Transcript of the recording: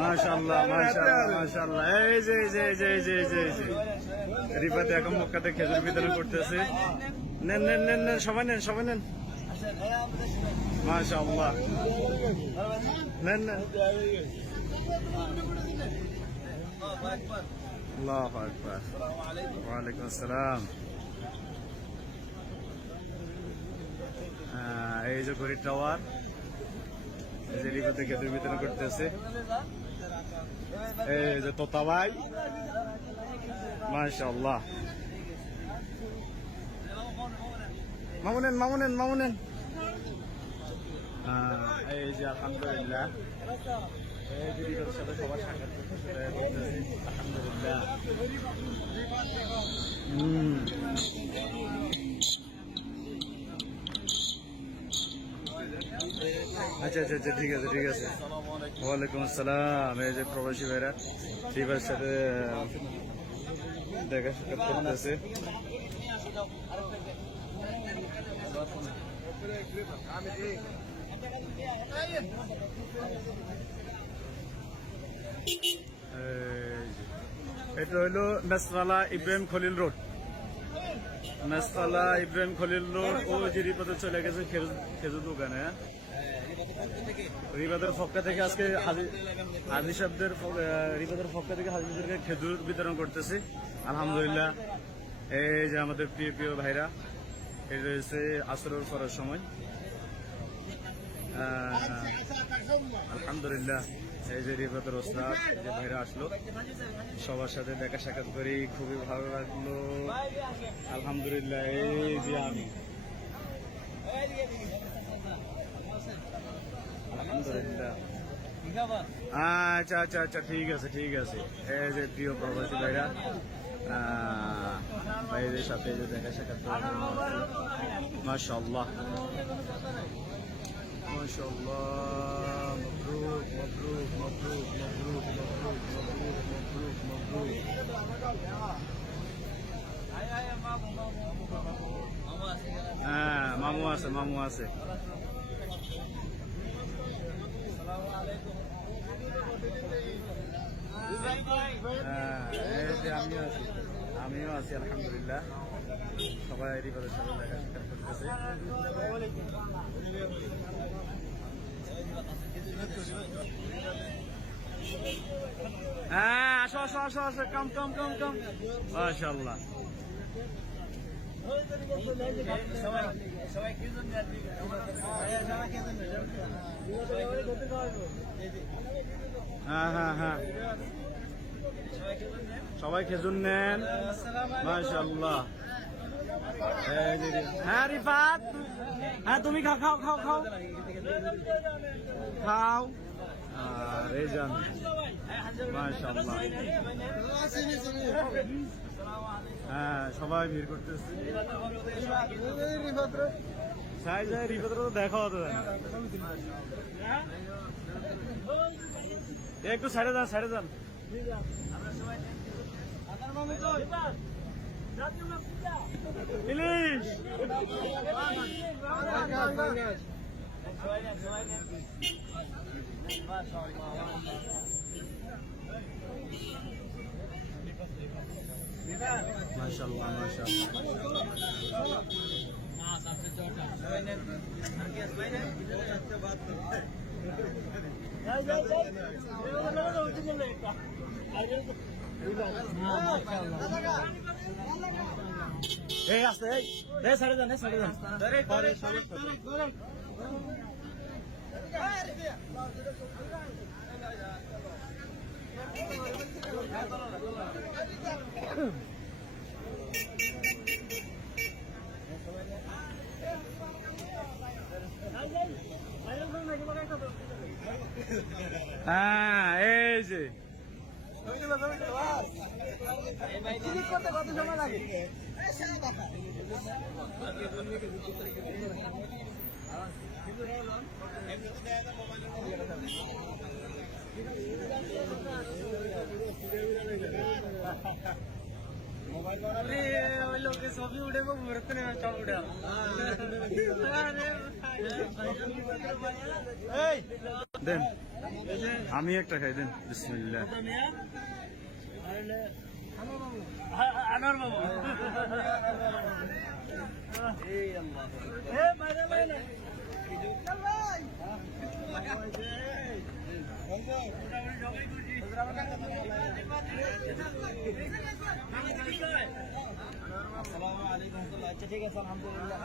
মাশাল্লাহ মাশাল্লাহ মাশাল্লাহ যে রিফাতে এখন মক্কাতে খেজুর বিতরণ করতেছে। নেন নেন নেন নেন, সবাই নেন সবাই নেন। মাশাল্লাহ নেন নেন। আল্লাহ আকবার। ওয়ালাইকুম আসসালাম। এই যে ঘড়ির টাওয়ার এই খেজুর বিতরণ করতেছে এই যে তোতা ভাই। মাশাল্লাহ মামুনেন মামুনেন মামুনেন। আহ, এই যে আলহামদুলিল্লাহ। এই আলহামদুলিল্লাহ। আচ্ছা আচ্ছা আচ্ছা ঠিক আছে ঠিক আছে। ওয়ালাইকুম আসসালাম। এই যে প্রবাসী ভাইরা টিভার সাথে, দেখা সাক্ষাৎ করতেছে। এটা হইল নাসরালা ইব্রাহিম খলিল রোড। নাসরালা ইব্রাহিম খলিল রোড, ও জিরিপথে চলে গেছে খেজুর দোকানে হ্যাঁ? রিবাদের ফক্কা থেকে আজকে হাজি- সাহেবদের রিবাদের ফক্কা থেকে হাজিদেরকে খেজুর বিতরণ করতেছি। আলহামদুলিল্লাহ। এই যে আমাদের প্রিয় প্রিয় ভাইরা, এই রয়েছে আসরের করার সময়। আলহামদুলিল্লাহ, এই যে রিবাদের ওস্তাদ, যে ভাইরা আসলো, সবার সাথে দেখা সাক্ষাৎ করি। খুবই ভালো লাগল। আলহামদুলিল্লাহ, এই যে আমি। আচ্ছা আচ্ছা আচ্ছা ঠিক আছে ঠিক আছে। এই যে প্রিয় প্রবাসী ভাইরা ভাইদের সাথে যে দেখা সাক্ষাৎ মাশাল্লাহ মাশাল্লাহ মবরুক হ্যাঁ মামু আছে মামু আছে। আমিও আছি। আমিও আছি, আলহামদুলিল্লাহ। সবাই রিপাদের সাথে হ্যাঁ আসো আসো আসো আসো। কম কম কম কম মাশাল্লাহ হ্যাঁ হ্যাঁ হ্যাঁ। সবাই খেজুর নেন। মাশাল্লাহ হ্যাঁ রিফাত। হ্যাঁ তুমি খাও খাও খাও খাও। খাও। আর এই হ্যাঁ সবাই ভিড় করতেছে। সাই যায় রিফাতের তো দেখা হতো একটু সাইডে যান সাইডে যান। ইলিশ! মাশাআল্লাহ মাশাআল্লাহ মাছ আছে জটা যাই যাই যাই এগুলো না হচ্ছে না এটা আগে এই আসতে এই রে সাড়ে যান সাড়ে যান ধরে ধরে ধরে ধরে হ্যাঁ এই যে। ওই ছবি উঠে মুহূর্তে উঠে দেন আমি একটা খাই দেন বিসমিল্লাহ। আনোয়ার বাবু। এই আল্লাহ। এ আচ্ছা ঠিক আছে আলহামদুলিল্লাহ।